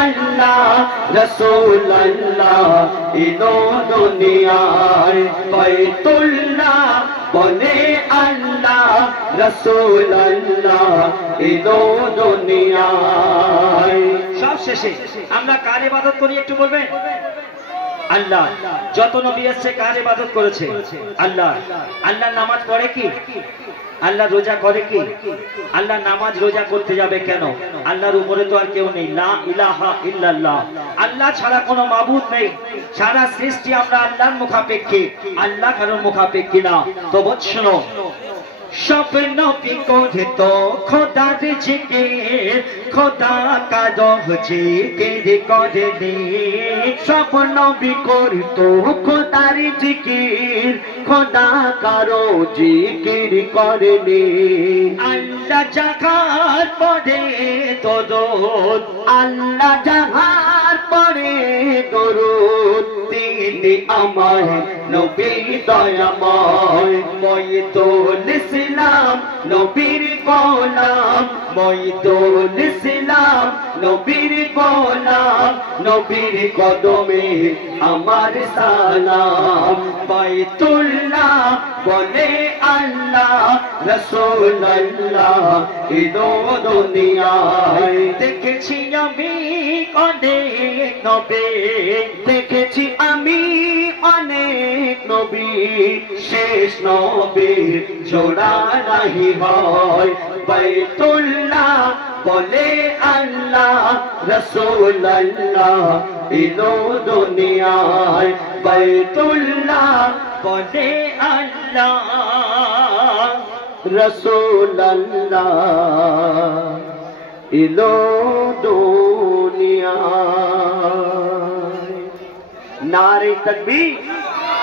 আল্লাহ রাসূলুল্লাহ ইনো দুনিয়ায় বাইতুল্লাহ বলে আল্লাহ রাসূলুল্লাহ ইনো দুনিয়ায়। সব শেষে আমরা কার ইবাদত করি একটু বলবেন? আল্লাহ। যত নবী এসেছে কার ইবাদত করেছে? আল্লাহ। আল্লাহ নামাজ পড়ে কি? আল্লাহ রোজা করে কি? আল্লাহ নামাজ রোজা করতে যাবে কেন? আল্লাহর উপরে তো আর কেউ নেই, লা ইলাহা ইল্লাল্লাহ। আল্লাহ ছাড়া কোনো মাবুদ নেই। সারা সৃষ্টি আমরা আল্লাহর মুখাপেক্ষী, আল্লাহ কারোর মুখাপেক্ষী না। তো বৎসনো সব নবী করে তো খোদার জিকির, খোদা কারো জিকির করে নি। সব নবী করে তো খোদার জিকির, খোদা কারো জিকির করে নি। আল্লাহ জাগার পরে দরুদ, আল্লাহ জাগার পরে দরুদ। তিনি আমার নবী দয়াময়, মঈদুল ইসলাম নবীর গোলাম, মঈদুল ইসলাম নবীর গোলাম। নবীর কদমে আমার সালাম, বাইতুল্লাহ বলে আল্লাহ রাসূলুল্লাহ ইনো দুনিয়ায়। দেখেছি আমি অনেক নবী, দেখেছি আমি অনেক নবী, শেষ নবীর জোড়া নাহি হয়। বাইতুল্লাহ বলে আল্লাহ রাসূলুল্লাহ ইনো দুনিয়ায়। বাইতুল্লাহ বলে আল্লাহ রাসূলুল্লাহ ইনো দুনিয়ায়। নারে তাকবীর।